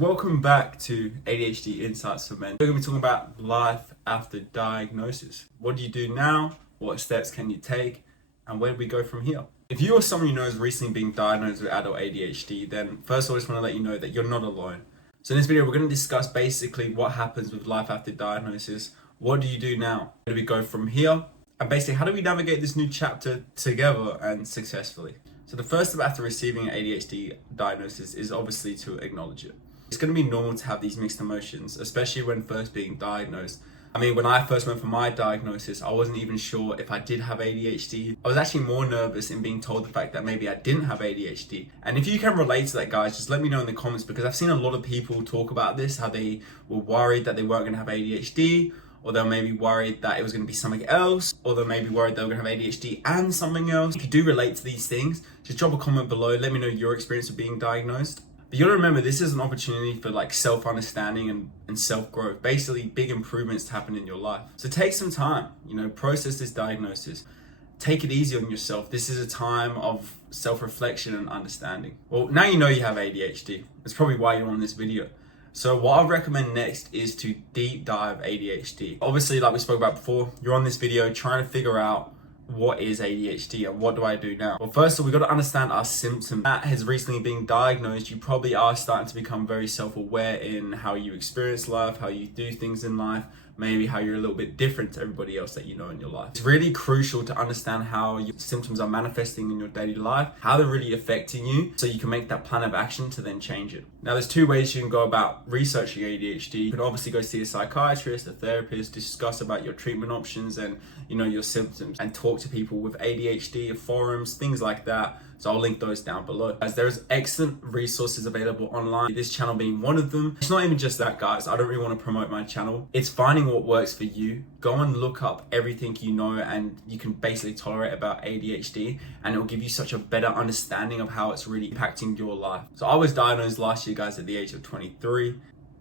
welcome back to ADHD Insights for Men. We're going to be talking about life after diagnosis. What do you do now? What steps can you take? And where do we go from here? If you or someone you know has recently been diagnosed with adult ADHD, then first of all, I just want to let you know that you're not alone. So in this video, we're going to discuss basically what happens with life after diagnosis. What do you do now? Where do we go from here? And basically, how do we navigate this new chapter together and successfully? So the first step after receiving an ADHD diagnosis is obviously to acknowledge it. It's going to be normal to have these mixed emotions, especially when first being diagnosed. I mean, when I first went for my diagnosis, I wasn't even sure if I did have ADHD. I was actually more nervous in being told the fact that maybe I didn't have ADHD. And if you can relate to that, guys, just let me know in the comments, because I've seen a lot of people talk about this, how they were worried that they weren't going to have ADHD, or they're maybe worried that it was going to be something else, or they're maybe worried they were going to have ADHD and something else. If you do relate to these things, just drop a comment below. Let me know your experience of being diagnosed. But you gotta remember, this is an opportunity for like self-understanding and self-growth, basically big improvements to happen in your life. So take some time, process this diagnosis. Take it easy on yourself. This is a time of self-reflection and understanding. Well, now you know you have ADHD. That's probably why you're on this video. So what I recommend next is to deep dive ADHD. Obviously, like we spoke about before, you're on this video trying to figure out what is ADHD and what do I do now? Well, first of all, we got to understand our symptoms. That has recently been diagnosed. You probably are starting to become very self-aware in how you experience life, how you do things in life, maybe how you're a little bit different to everybody else that you know in your life. It's really crucial to understand how your symptoms are manifesting in your daily life, how they're really affecting you, so you can make that plan of action to then change it. Now, there's two ways you can go about researching ADHD. You can obviously go see a psychiatrist, a therapist, discuss about your treatment options and your symptoms, and talk to people with ADHD, forums, things like that. So I'll link those down below. As there's excellent resources available online, this channel being one of them. It's not even just that, guys. I don't really want to promote my channel. It's finding what works for you. Go and look up everything you know and you can basically tolerate about ADHD, and it will give you such a better understanding of how it's really impacting your life. So I was diagnosed last year, guys, at the age of 23.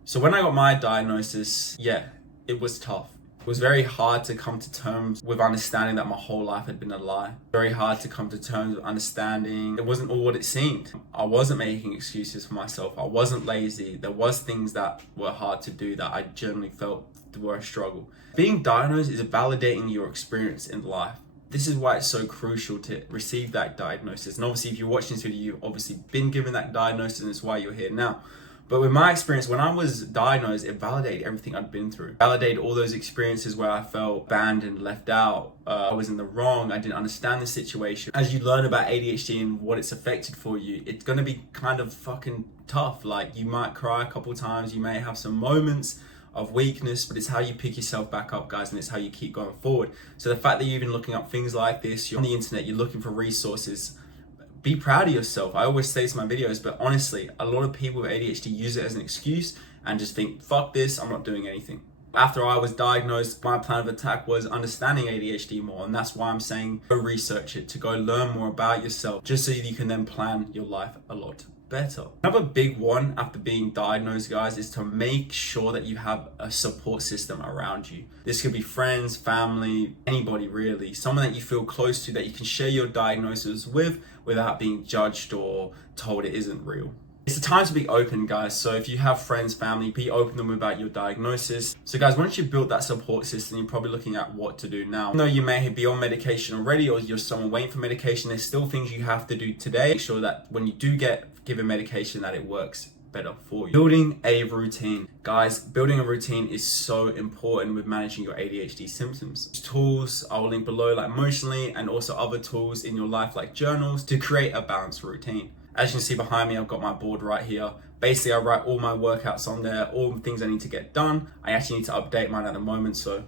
So when I got my diagnosis, it was tough. It was very hard to come to terms with understanding that my whole life had been a lie. Very hard to come to terms with understanding it wasn't all what it seemed. I wasn't making excuses for myself. I wasn't lazy. There was things that were hard to do that I generally felt were a struggle. Being diagnosed is validating your experience in life. This is why it's so crucial to receive that diagnosis. And obviously, if you're watching this video, you've obviously been given that diagnosis, and it's why you're here now. But with my experience, when I was diagnosed, it validated everything I'd been through. Validated all those experiences where I felt abandoned, left out, I was in the wrong, I didn't understand the situation. As you learn about ADHD and what it's affected for you, it's gonna be kind of fucking tough. Like, you might cry a couple times, you may have some moments of weakness, but it's how you pick yourself back up, guys, and it's how you keep going forward. So the fact that you're even looking up things like this, you're on the internet, you're looking for resources, be proud of yourself. I always say this in my videos, but honestly, a lot of people with ADHD use it as an excuse and just think, fuck this, I'm not doing anything. After I was diagnosed, my plan of attack was understanding ADHD more, and that's why I'm saying go research it, to go learn more about yourself, just so you can then plan your life a lot better. Another big one after being diagnosed, guys, is to make sure that you have a support system around you. This could be friends, family, anybody really, someone that you feel close to that you can share your diagnosis with without being judged or told it isn't real. It's a time to be open, guys. So if you have friends, family, be open to them about your diagnosis. So guys, once you've built that support system, you're probably looking at what to do now. Even though you may be on medication already, or you're someone waiting for medication, there's still things you have to do today. Make sure that when you do get given medication, that it works better for you. Building a routine. Guys, building a routine is so important with managing your ADHD symptoms. Tools I will link below, like Emotionally, and also other tools in your life like journals, to create a balanced routine. As you can see behind me, I've got my board right here. Basically, I write all my workouts on there, all the things I need to get done. I actually need to update mine at the moment, so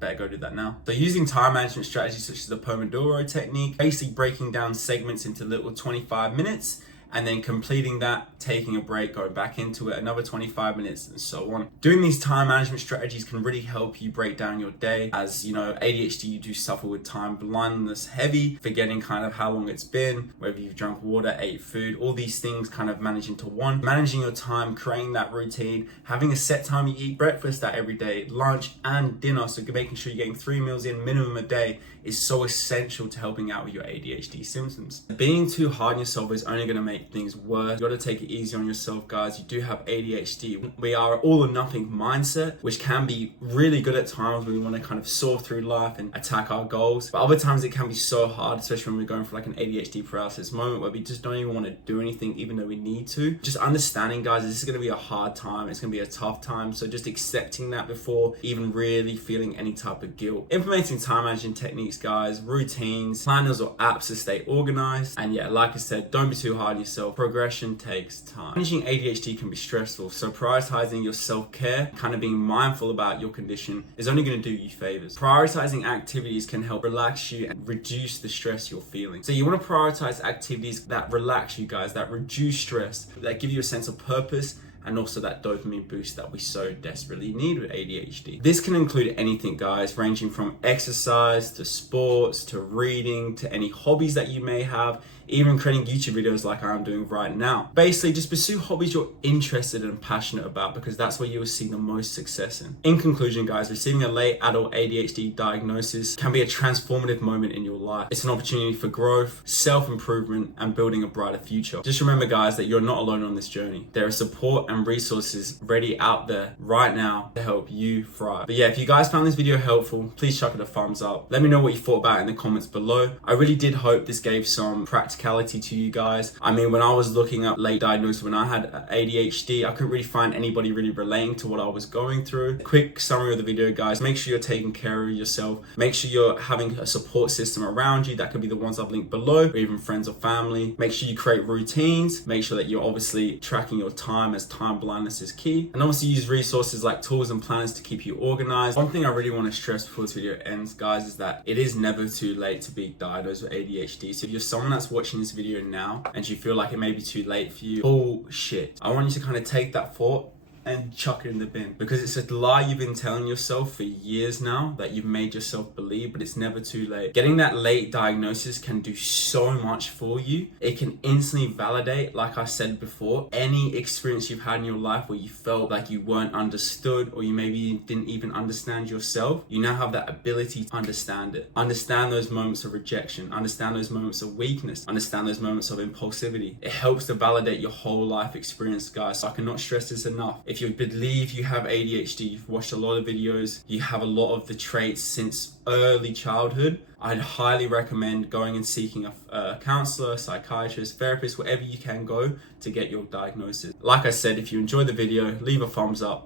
better go do that now. So using time management strategies such as the Pomodoro technique, basically breaking down segments into little 25 minutes, and then completing that, taking a break, going back into it, another 25 minutes, and so on. Doing these time management strategies can really help you break down your day. As you know, ADHD, you do suffer with time blindness heavy, forgetting kind of how long it's been, whether you've drunk water, ate food, all these things kind of manage into one. Managing your time, creating that routine, having a set time you eat breakfast at every day, lunch and dinner, so making sure you're getting 3 meals in minimum a day is so essential to helping out with your ADHD symptoms. Being too hard on yourself is only going to make make things worse. You got to take it easy on yourself, guys. You do have ADHD. We are all or nothing mindset, which can be really good at times when we want to kind of soar through life and attack our goals. But other times it can be so hard, especially when we're going for like an ADHD paralysis moment where we just don't even want to do anything, even though we need to. Just understanding, guys, this is going to be a hard time. It's going to be a tough time. So just accepting that before even really feeling any type of guilt. Implementing time management techniques, guys, routines, planners or apps to stay organized. And yeah, like I said, don't be too hard on yourself. Progression takes time. Managing ADHD can be stressful. So prioritizing your self-care, kind of being mindful about your condition is only going to do you favors. Prioritizing activities can help relax you and reduce the stress you're feeling. So you want to prioritize activities that relax you, guys, that reduce stress, that give you a sense of purpose, and also that dopamine boost that we so desperately need with ADHD. This can include anything, guys, ranging from exercise to sports to reading to any hobbies that you may have, even creating YouTube videos like I'm doing right now. Basically, just pursue hobbies you're interested and passionate about, because that's where you will see the most success in. In conclusion, guys, receiving a late adult ADHD diagnosis can be a transformative moment in your life. It's an opportunity for growth, self-improvement, and building a brighter future. Just remember, guys, that you're not alone on this journey. There is support and resources ready out there right now to help you thrive. But yeah, if you guys found this video helpful, please chuck it a thumbs up. Let me know what you thought about it in the comments below. I really did hope this gave some practicality to you guys. I mean, when I was looking up late diagnosis, when I had ADHD, I couldn't really find anybody really relating to what I was going through. Quick summary of the video, guys. Make sure you're taking care of yourself. Make sure you're having a support system around you. That could be the ones I've linked below, or even friends or family. Make sure you create routines. Make sure that you're obviously tracking your time, as time blindness is key. And obviously use resources like tools and planners to keep you organized. One thing I really want to stress before this video ends, guys, is that it is never too late to be diagnosed with ADHD. So if you're someone that's watching this video now and you feel like it may be too late for you, bullshit. I want you to kind of take that thought and chuck it in the bin, because it's a lie you've been telling yourself for years now that you've made yourself believe, but it's never too late. Getting that late diagnosis can do so much for you. It can instantly validate, like I said before, any experience you've had in your life where you felt like you weren't understood, or you maybe didn't even understand yourself. You now have that ability to understand it. Understand those moments of rejection, understand those moments of weakness, understand those moments of impulsivity. It helps to validate your whole life experience, guys. So I cannot stress this enough. If you believe you have ADHD, you've watched a lot of videos, you have a lot of the traits since early childhood, I'd highly recommend going and seeking a counselor, psychiatrist, therapist, wherever you can go to get your diagnosis. Like I said, if you enjoyed the video, leave a thumbs up.